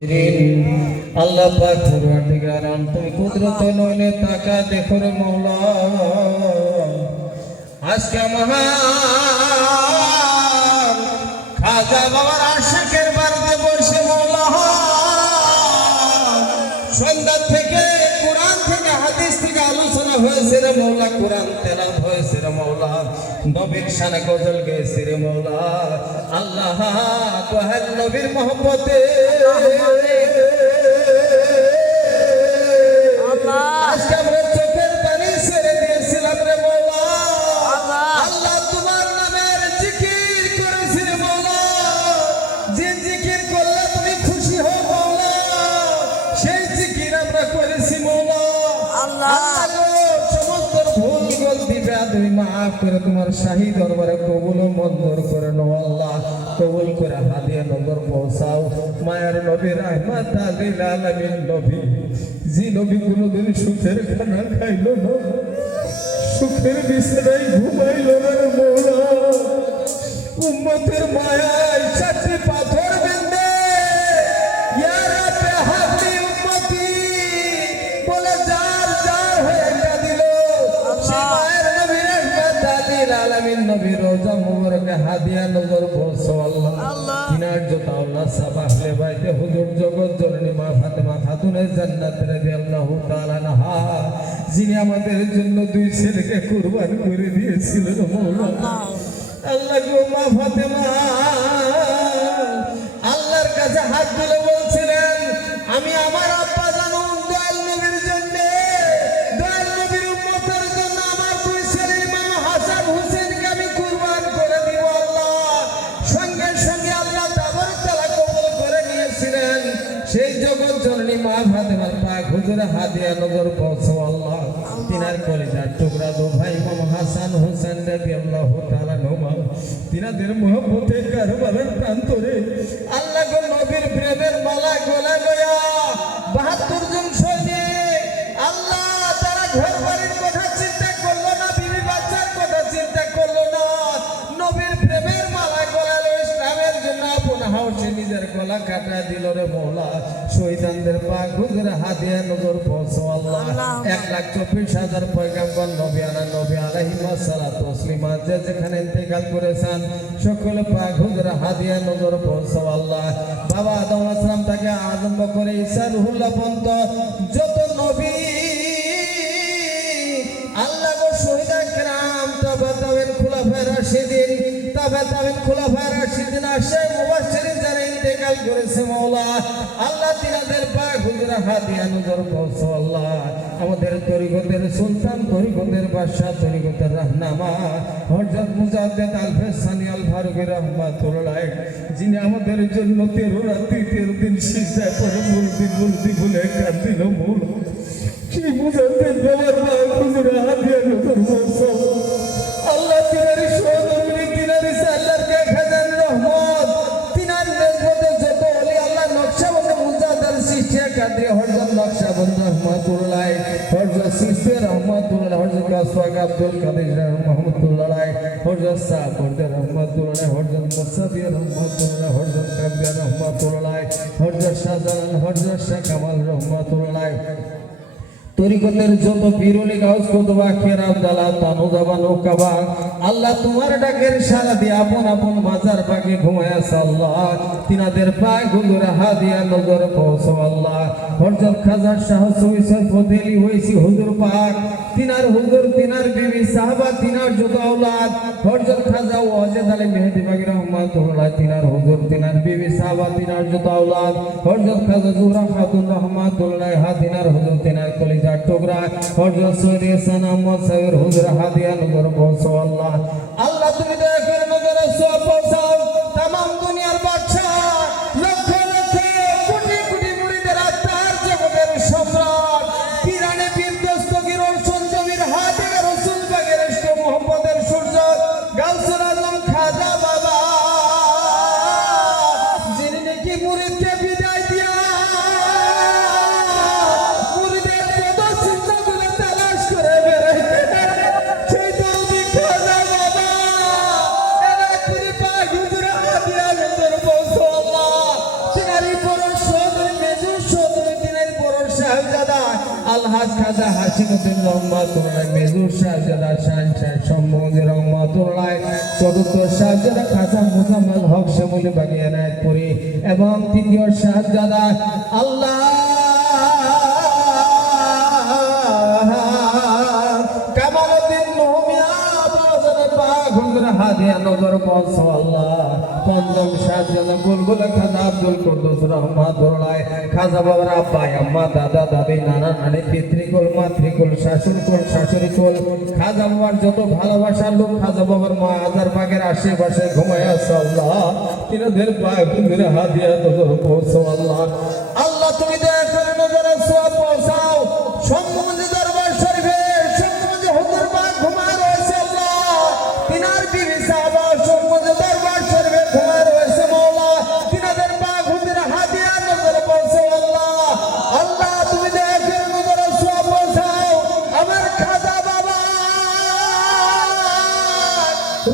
আল্লাহ পাক পরওয়ারদিগার তুমি কুদরত নয়নে তাকা দেখো রে মওলা আজকে মহান খাজা বাবার আশিকের বাড়িতে বসে মওলা সন্ধ্যা থেকে কোরআন থেকে হাদিস থেকে আলোচনা হয়েছে রে মওলা কোরআন তেলাওয়াত হয়েছে রে মওলা নবীর শানে গজল গেছে রে মওলা আল্লাহ তোহার নবীর মহব্বতে আজকে আমরা চোখের পানি ছেড়ে দিয়েছিলাম রে মওলা আল্লাহ তোমার নামের জিকির করেছি রে মওলা যে জিকির করলে তুমি খুশি হও মওলা সেই জিকির আমরা করেছি মওলা আল্লাহ সমস্ত ভুল গলতি বেয়াদবি মাফ করে তোমার শাহী দরবারে কবুল ও মঞ্জুর করে নাও আল্লাহ কবুল করে হাদিয়া নজর পৌঁছাও মায়ের নবী রাহমাতাল লিল আলামিন নবী যে নবী কোনোদিন সুখের খানা খাইল না সুখের বিছানায় ঘুমাইল না মওলা উম্মতের মায়ায় চারটি পাথর বেঁধে ইয়া রাব্বে হাবলি উম্মতি বলে জার জার হয়ে কাঁদিল সেই মায়ের নবী রাহমাতাল লিল আলামিন নবী রোজা মুবারকে হাদিয়া নজর পৌঁছাও আল্লাহ তিনার জোতা আল্লাহ সাবাহলে বাইতে হুজুর জগৎ জননী মা ফাতেমা খাতুনের জান্নাত রাদিয়াল্লাহু তাআলা আনহা যিনি আমাদের জন্য দুই ছেলেকে কুরবান করে দিয়েছিলেন মওলা আল্লাহ গো মা ফাতেমা আল্লাহর কাছে হাত তুলে বলছিলেন আমি আমার আব্বা জানো দয়াল নবীর জন্য দয়াল নবীর উম্মতের জন্য আমার দুই ছেলে ইমাম হাসান হুসেনকে আমি কুরবান করে দিব আল্লাহ সঙ্গে সঙ্গে আল্লাহ তাবারক তাআলা কবুল করে নিয়েছিলেন সেই জগৎ জননী মা ফাতেমার পাক হুজুরে হাদিয়া নজর পৌঁছাও আল্লাহ তিনার কলিজার টুকরা দো ভাই ইমাম হাসান হুসেন রাদিয়াল্লাহু তাআলা আনহুমা তিনাদের মহব্বতে কারবালার প্রান্তরে আল্লাহ গো নবীর প্রেমের মালা গলা গয়া 72 জন সৈনিক আল্লাহ তারা ঘর বাড়ির কথা চিন্তা করলো না বিবি বাচ্চার কথা চিন্তা করলো না নবীর প্রেমের মালা গলালো ইসলামের জন্য আপন হাউসে নিজের গলা কাটা দিল রে মওলা শহীদানদের পাক হুজুরে হাদিয়া নজর পৌঁছাও আল্লাহ 1,24,000 পয়গম্বর নবিয়ানা নবী আলাইহিস সালাতু তাসলিমা যে যেখানে ইন্তেকাল করেছেন সকলে পাক হুজুরে হাদিয়া নজর পৌঁছাও আল্লাহ বাবা আদম আলাইহিস সালাম থেকে আরম্ভ করে ঈসা রুহুল্লাহ পর্যন্ত যত নবী আল্লাহ গো শহীদ کرام তাবেন খুলাফায়ে রাশিদিন তাবেন খুলাফায়ে রাশিদিন আসে মুবাশশিরিন যারা ইন্তেকাল করেছে মওলা আল্লাহ তিনাদের পাক হুজুরে হাদিয়া নজর পৌঁছাও আল্লাহ আমাদের তরিকতের সুলতান তরিকতের বাদশা তরিকতের রাহনামা হযরত মুজাদ্দিদ আল ফেসানি আল ফারুকী রাহমাতুল্লাহ যিনি আমাদের জন্য 13 রাত্রি 13 দিন সিজদায় পড়ে মুলদি বলে কাঁদিল মূল সেই মুজাদ্দিদ বাবার পাক হুজুরে হাদিয়া নজর পৌঁছাও আল্লাহ তিনারি সহধর্মিনী তিনারি আল্লাহর কে খাজান রহমত তিনার নেজমতে যত ওলি আল্লাহ নকশবন্দ মুজাদ্দিদ সিস্টিয়া কাদরি হযরত নকশবন্দ রহমাতুল্লাহ হযরত সিস্টিয়া রহমাতুল্লাহ হযরত আসওয়াক আব্দুল কাদের রহমাতুল্লাহ হযরত সাবর রহমাতুল্লাহ হযরত মুসাফি রহমাতুল্লাহ হযরত কাবির রহমাতুল্লাহ হযরত শাহজালাল হযরত শাহ কামাল রহমাতুল্লাহ তরিকতের যত পীরুল গাউস কুতুবা কেরাম দালাল তানুজাবান ও কাবা আল্লাহ তোমার ডাকের সাড়া দিয়ে আপন আপন মাজার পাকে ঘুমায় আছে আল্লাহ তিনাদের পাক হুজুরে হাদিয়া নজর পৌঁছাও আল্লাহ হযরত খাজা শাহ সুইসর ফতেলি হইছি হুজুর পাক তিনার হুজুর তিনার বিবি সাহাবা তিনার যত আওলাদ হযরত খাজা ওয়াজেদ আলী মেহেদি বাগী রহমাতুল্লাহ তিনার হুজুর তিনার বিবি সাহাবা তিনার যত আওলাদ হযরত খাজা জুহরা খাতুন রহমাতুল্লাহ তিনার হুজুর তিনার কলিজা টুকরা হযরত সৈয়দ ইহসান আহমদ সাহেবের হুজুর হাদিয়া নজর পৌঁছাও আল্লাহ আল্লাহ তুমি দয়া করে নজরে সওয়াব পৌঁছাও तमाम দুনিয়ার বাদশা লক্ষ লক্ষ কোটি কোটি মুরিদের আত্মার জগতের সম্রাট কিরানে বীর দস্তগীর সঞ্জীবীর হাদিয়া রাসূল পাকের ইশক মোহাম্মদের সূর্য গাউসুল আজম খাজা বাবা যিনি নাকি মুরিদকে বিদায় দিয়া সেই তো খাজা বাবা এরা কৃপা আলহাজ খাজা হাসিনুদ্দিন রহমাতুল্লাহ, মেজুর শাহজাদা শাহ সম্মুখী রহমাতুল্লাহ, চতুর্থ শাহজাদা খাজা মুজাম্মেল হক শ্যামলী বাগিয়া নায়কপুরি এবং তৃতীয় শাহজাদা আল্লাহ কামালউদ্দিন নহমিয়া হাদিয়া নগর আল্লাহ। পঞ্চম শাহজাদা বুলবুল খাজা আব্দুল কুদ্দুস রহমাতুল্লাহ, খাজা বাবার আব্বা আম্মা দাদা দাদি নানা নানি পিতৃকুল মাতৃকুল শাশুড়কুল শাশুড়িকুল, খাজা বাবার যত ভালোবাসার লোক খাজা বাবার মা হাজার পাকের আশেপাশে ঘুমায় আছে আল্লাহ, তিনাদের পায়ের হাদিয়া নজর পৌঁছাও আল্লাহ। আল্লাহ তুমি দয়া করে নজরে সওয়াব পৌঁছাও। সম্মানিত দরবার শরীফে সম্মানিত হুজুর পাক ঘুমায় রয়েছে আল্লাহ, তিনার বিবি সাহাবা সম্মানিত দরবার শরীফে ঘুমায় রয়েছে মাওলা, তিনাদের পাক হুজুর হাদিয়া নজরে পৌঁছাও আল্লাহ। আল্লাহ তুমি দয়া করে নজরে সওয়াব পৌঁছাও। আমার খাজা বাবা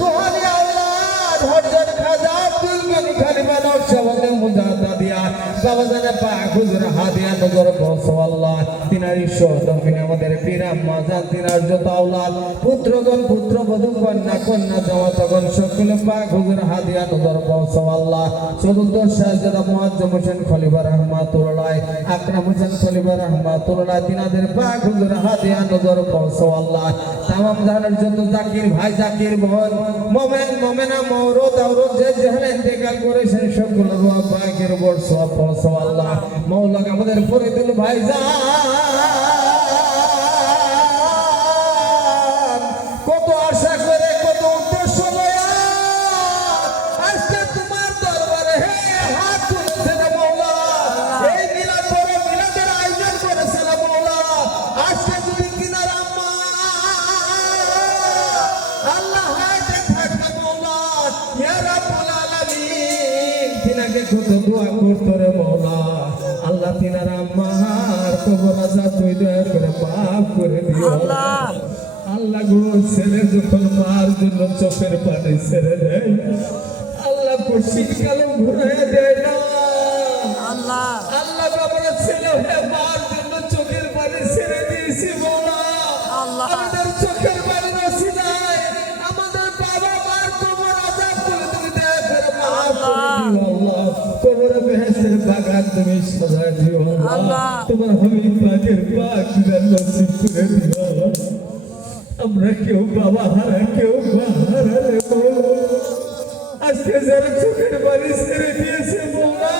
রুহানি আওলাদ হযরত খাজা আব্দুল গনি খলিফা নকশবন্দি মুজাদ্দিদ দিয়া বাবা জানে পাক হুজুর হাদিয়া নজর পৌঁছাও আল্লাহ। তিনার ঈশ্বর আমাদের পীর আম্মা জান, তিনার যত আওলাদ পুত্রগণ পুত্রবধূ কন্যা কন্যা জামাতগণ সকলে পাক হুজুর হাদিয়া নজর পৌঁছাও আল্লাহ। চতুর্থ শাহজাদা মুআজ্জম হোসেন খলিফা রহমাতুল্লাহ, আকরাম হোসেন খলিফা রহমাতুল্লাহ, তিনাদের পাক হুজুর হাদিয়া নজর পৌঁছাও আল্লাহ। তামাম জাহানের যত জাকির ভাই জাকির বোন মোমেন মোমেনা মওরুদ আওরুদ যে যেখানে ইন্তেকাল করেছেন সকল রূহ পাকের উপর সওয়াব পৌঁছাও আল্লাহ। মাওলা আমাদের ফরিদুল ভাইজান কত আশা করে কত উদ্দেশ্য লয়া আজকে তোমার দরবারে হে হাত তুলছে না মাওলা, এই মিলাদ বড় মিলাদের আয়োজন করেছে না মাওলা। আজকে যদি কিনার আম্মা আল্লাহ হাতে থাকবে মাওলা, ইয়া রাব্বুল আলামিন তিনাকে কত দোয়া করতে রে মাওলা। আল্লাহ তিনার আম্মার কবর আযাব তুই দয়া করে মাফ করে দিও আল্লাহ। আল্লাহ গো ছেলে যখন মার জন্য চোখের পানি ছেড়ে দেয় আল্লাহ খুশির কালো ঘুরাই দেয় না আল্লাহ। আল্লাহ বাবার ছেলে হয়ে মার জন্য চোখের পানি ছেড়ে দিয়েছি মাওলা। আল্লাহ আমাদের চোখের পানি রসি নাই, আমাদের বাবা মার কবর আযাব করে তুমি দয়া করে মাফ করে দিও আল্লাহ। কবরে বেহেশতের বাগান তুমি সাজায় দিও আল্লাহ। তোমার হাবিব পাকের পাক নসিব করে দিও আল্লাহ। আমরা কেউ বাবা হারা কেউ মা হারা রে মাওলা, আজকে যারা চোখের পানি ছেড়ে দিয়েছে মাওলা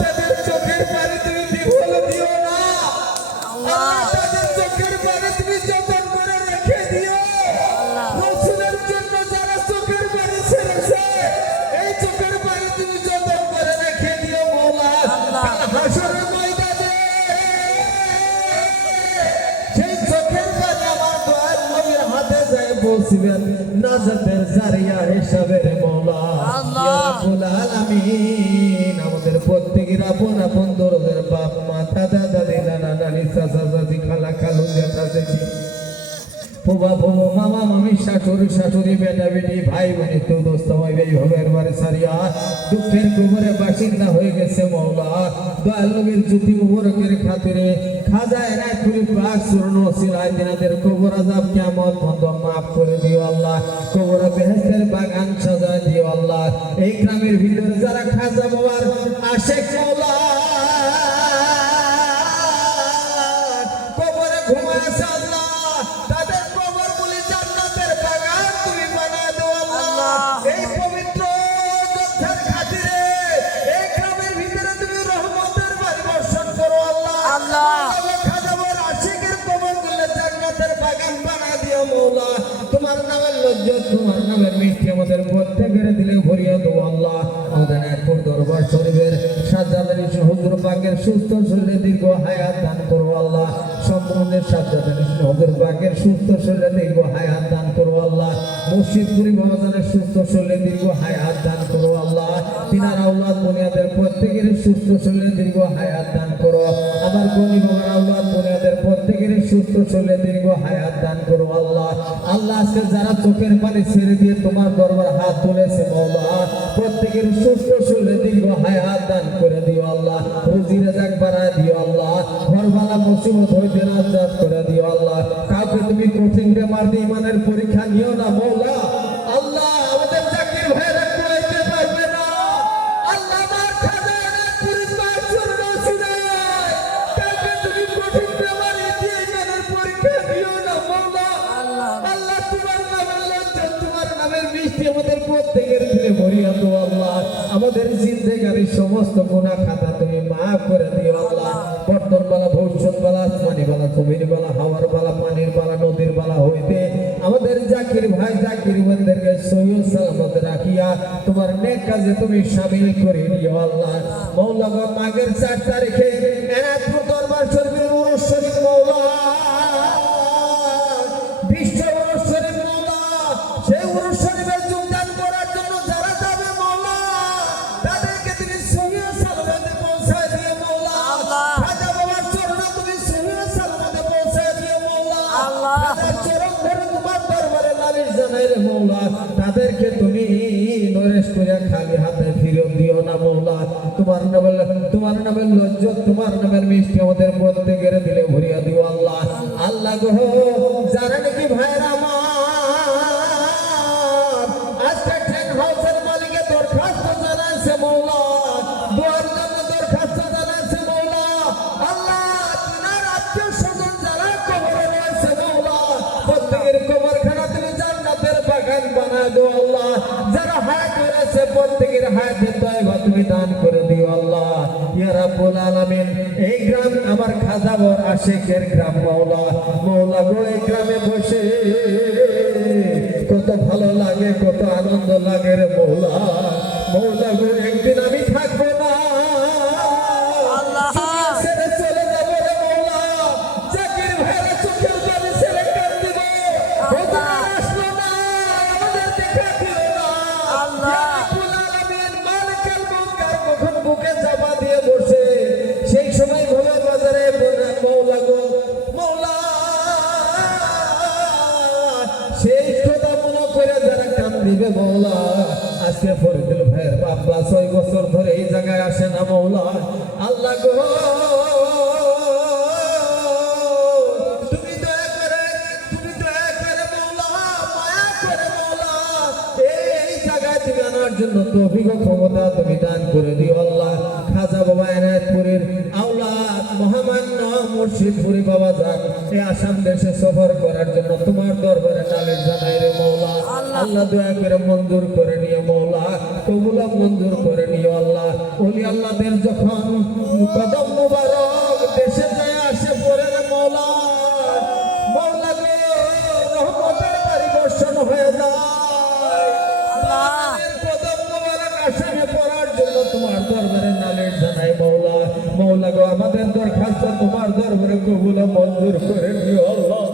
তাদের চোখের পানি তুমি বিফল দিও না আল্লাহ, তাদের চোখের পানি তুমি যতন করে রেখে দিও আল্লাহ। রাসূলের জন্য যারা চোখের পানি ছেড়েছে এই চোখের পানি তুমি যতন করে রেখে দিও মাওলা আল্লাহ। হাসরের ময়দানে সেই চোখের পানি আমার দয়াল নবীর হাতে যায় পৌঁছবেন নাজাতের জারিয়া হিসাবে রে মাওলা ইয়া রাব্বুল আলামিন। আমাদের প্রত্যেকের আপন আপন দরদের বাপ মা দাদা দাদি নানা নানি চাচা চাচি খালা খালু জ্যাঠা জেঠি ফুফা ফুফু মামা মামি শাশুড়ি শাশুড়ি বেটা বেটি ভাই বোন তো দোস্ত ভাই ভাই হবের বারে সারিয়া দুঃখের কবরে বাসিন্দা হয়ে গেছে মাওলা। দয়াল নবীর জ্যোতি মুবারকের খাতিরে খাজা এনায়েতপুরি পাক সুরন ওসিলায় তিনাদের কবর আযাব কিয়ামত পর্যন্ত মাফ করে দিও আল্লাহ। কবরে বেহেশতের বাগান সাজায় দিও আল্লাহ। এই গ্রামের ভিতরে যারা খাজা বাবার আশেক মাওলা কবরে ঘুমায় আছে আল্লাহ, তাদের কবরগুলি জান্নাতের বাগান তুমি বানায় দাও আল্লাহ। এই পবিত্র যোদ্ধার খাতিরে এই গ্রামের ভিতরে তুমি রহমতের বাড়ি বর্ষণ করো আল্লাহ আল্লাহ। খাজা বাবার আশিকের কবরগুলি জান্নাতের বাগান বানায় দিও মাওলা। তোমার নামের লজ্জত তোমার নামের মিষ্টি আমাদের প্রত্যেকের দিলে ভরিয়ে দেও আল্লাহ। আমাদের নায়কপুর দরবার শরীফের সাজ্জাদের হুজুর পাকের সুস্থ শরীরে দীর্ঘ হায়াত দান করো আল্লাহ। সম্পূর্ণ সাজ্জাদের হুজুর পাকের সুস্থ শরীরে দীর্ঘ হায়াত দান করো আল্লাহ। মুর্শিদপুরি বাবাজানের সুস্থ শরীরে দীর্ঘ হায়াত দান করো আল্লাহ। তিনার আওলাদ বুনিয়াদের প্রত্যেকের সুস্থ শরীরে দীর্ঘ হায়াত দান করো। আমার গনি বাবার আওলাদ বুনিয়াদের প্রত্যেকের সুস্থ শরীরে দীর্ঘ হায়াত দান করো আল্লাহ। আল্লাহ আজকে যারা চোখের পানি ছেড়ে দিয়ে তোমার দরবার হাত তুলেছে মাওলা, প্রত্যেকের সুস্থ শরীরে দীর্ঘ হায়াত দান করে দিও আল্লাহ। রুজি রিজক বাড়ায় দিও আল্লাহ। ঘরবালা মুসিবত হইতে নাজাত করে দিও আল্লাহ। কাউকে তুমি কঠিন বেমার দিয়ে ইমানের পরীক্ষা নিও না মাওলা। আল্লাহ আমাদের জাকির ভাইরা কুলাইতে পারবে না আল্লাহ, আমার খাজানা পুলিশ বাসুর নসিদায় কাউকে তুমি কঠিন বেমার দিয়ে ইমানের পরীক্ষা নিও না মাওলা। আল্লাহ তোমার নামের লজ্জা, তোমার নামের মিষ্টি আমাদের প্রত্যেকের দিলে ভরিয়া দাও আল্লাহ। আমাদের জিন্দেগারির সমস্ত গুনাহ খাতা তুমি মাফ করে দিও আল্লাহ। বর্তমান বালা, ভবিষ্যৎ বালা, আসমানি বালা, জমির বালা, হাওয়ার বালা, পানির বালা, নদীর বালা হইতে আমাদের জাকির ভাই জাকির বোনদেরকে সহি সালামত রাখিয়া তোমার নেক কাজে তুমি শামিল করে নিও আল্লাহ। মাওলা গো, মাঘের 4 তারিখে এনায়তপুর দরবার শরীফের উরুস শরীফ মাওলা, বিশ্ব উরুস শরীফ মাওলা, সেই উরুস শরীফে যোগদান করার জন্য যারা যাবে মাওলা, তাদেরকে তুমি সহি সালামতে পৌঁছায় দিও মাওলা। খাজা বাবার চরণে তুমি সহি সালামতে পৌঁছায় দিও মাওলা। তাদের চরণ ধরে তোমার দরবারে নালিশ জানাই রে মাওলা। তাদেরকে তুমি নরেশ করে খালি হাতে ফিরত দিও না মাওলা। তোমার নামের লজ্জত, তোমার নামের মিষ্টি আমাদের প্রত্যেকের দিলে ভরিয়া দিও আল্লাহ। আল্লাহ গো, যারা নাকি ভাইরা আমার আজকে টেন্ট হাউসের মালিকের দরখাস্ত জানাইছে মাওলা, দোয়ার জন্য দরখাস্ত জানাইছে মাওলা। আল্লাহ তিনার আত্মীয় স্বজন যারা কবরে রয়েছে মাওলা, প্রত্যেকের কবরখানা তুমি জান্নাতের বাগান বানায় দাও আল্লাহ। যারা হায়াত রয়েছে প্রত্যেকের হায়াতের দয়া তুমি দান করে দিও আল্লাহ। ইয়া রাব্বুল আলামিন, এই গ্রাম আমার খাজাবর আশিকের গ্রাম মাওলা। মাওলা গো, এই গ্রামে বসে কত ভালো লাগে, কত আনন্দ লাগে রে মাওলা। মাওলা গো, একদিন আমি থাকবো না ছেড়ে চলে যাবো রে মাওলা। জাকির ভাইরা চোখের পানি ছেড়ে কাঁদিব, আসলো না, আমাদের দেখা দিও না। ইয়া রাব্বুল আলামিন, মালিকুল মুলক কখন বুকে চাপা দিয়ে বসে, সেই সময় ভোলা বাজারে মাওলা গো, মাওলা সেই কথা মনে করে যারা কাম দিবে মাওলা। আজকে ফরিদুল ভাইয়ের বাবা 6 বছর ধরে এই জায়গায় আসে না মাওলা। আল্লাহ গো, তুমি দয়া করে মাওলা, মায়া করে মাওলা, এই জায়গায় তুমি আনার জন্য তৌফিক ও ক্ষমতা তুমি দান করে দিও আল্লাহ। খাজা বাবা এনায়েতপুরের আওলাদ মহামান্য মুর্শিদপুরি বাবা যান এই আসাম দেশে সফর করার জন্য তোমার দরবারে নালিশ জানাই রে মাওলা। আল্লাহ দয়া করে মঞ্জুর করে নিও মাওলা, কবুলা মঞ্জুর করে নিও আল্লাহ। ওলি আল্লাহদের যখন কদম মুবারক দেশে যায় আসে পড়ে রে মাওলা, মাওলা গো, রহমতের বাড়ি বর্ষণ হয়ে যায়। কদম মুবারক আসামে পড়ার জন্য তোমার দরবারে নালিশ জানাই মাওলা। মাওলা গো, আমাদের দরখাস্ত তোমার দরবারে কবুল ও মঞ্জুর করে নিও আল্লাহ।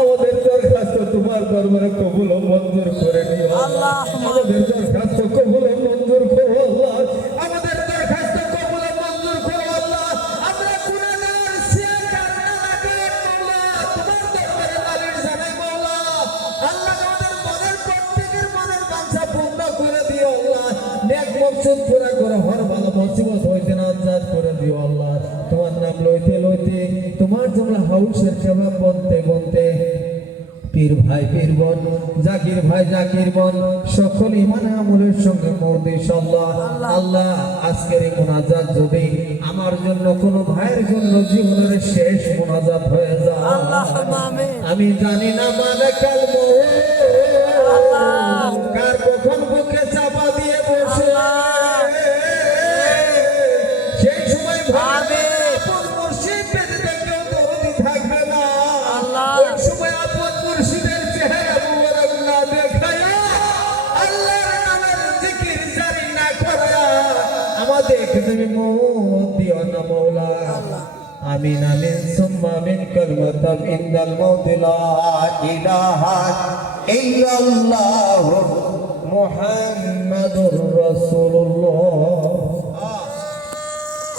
আমাদের দরখাস্ত তোমার দরবারে কবুল ও মঞ্জুর করে নিও আল্লাহ। আমাদের দরখাস্ত কবুল ও মঞ্জুর করো আল্লাহ। আমাদের দরখাস্ত কবুল ও মঞ্জুর করো আল্লাহ। আমরা গুনাহগার সিয়া কারণে লাগে মাওলা, তোমার দরবারে নালিশ জানাই মাওলা। আল্লাহ আমাদের মনের প্রত্যেকের মনের বাঞ্ছা পূর্ণ করে দিও আল্লাহ। নেক মকসুদ পুরা করে, হর ভালো মুসিবত হইতে না আজাদ করে দিও আল্লাহ। তোমার নাম লইতে লইতে, তোমার জমলা হাউসের সেবা বনতে বনতে পীর ভাই পীর বোন, জাকির ভাই জাকির বোন, সকল ইমান আমলের সঙ্গে মৌদিস আল্লাহ। আল্লাহ আজকের এই মুনাজাত যদি আমার জন্য কোনো ভাইয়ের জন্য জীবনের শেষ মুনাজাত হয়ে যায়, আমি জানি না মানে কাল কার কখন বুকে চাপা দিয়ে বসে, সেই সময় ভাবে আপন মুর্শিদ বেঁধে কেউ দরদি থাকবে না। ওই সময় আপন মুর্শিদের চেহারা মুবারক না দেখায়া, আল্লাহর নামের জিকির জারি না করা আমাদেরকে তুমি মওত দিও না মাওলা। আমিন আমিন সুম্মা আমিন কালমাতাম ইনদাল মাউতি লা ইলাহা ইল্লাল্লাহু মুহাম্মাদুর রাসূলুল্লাহ।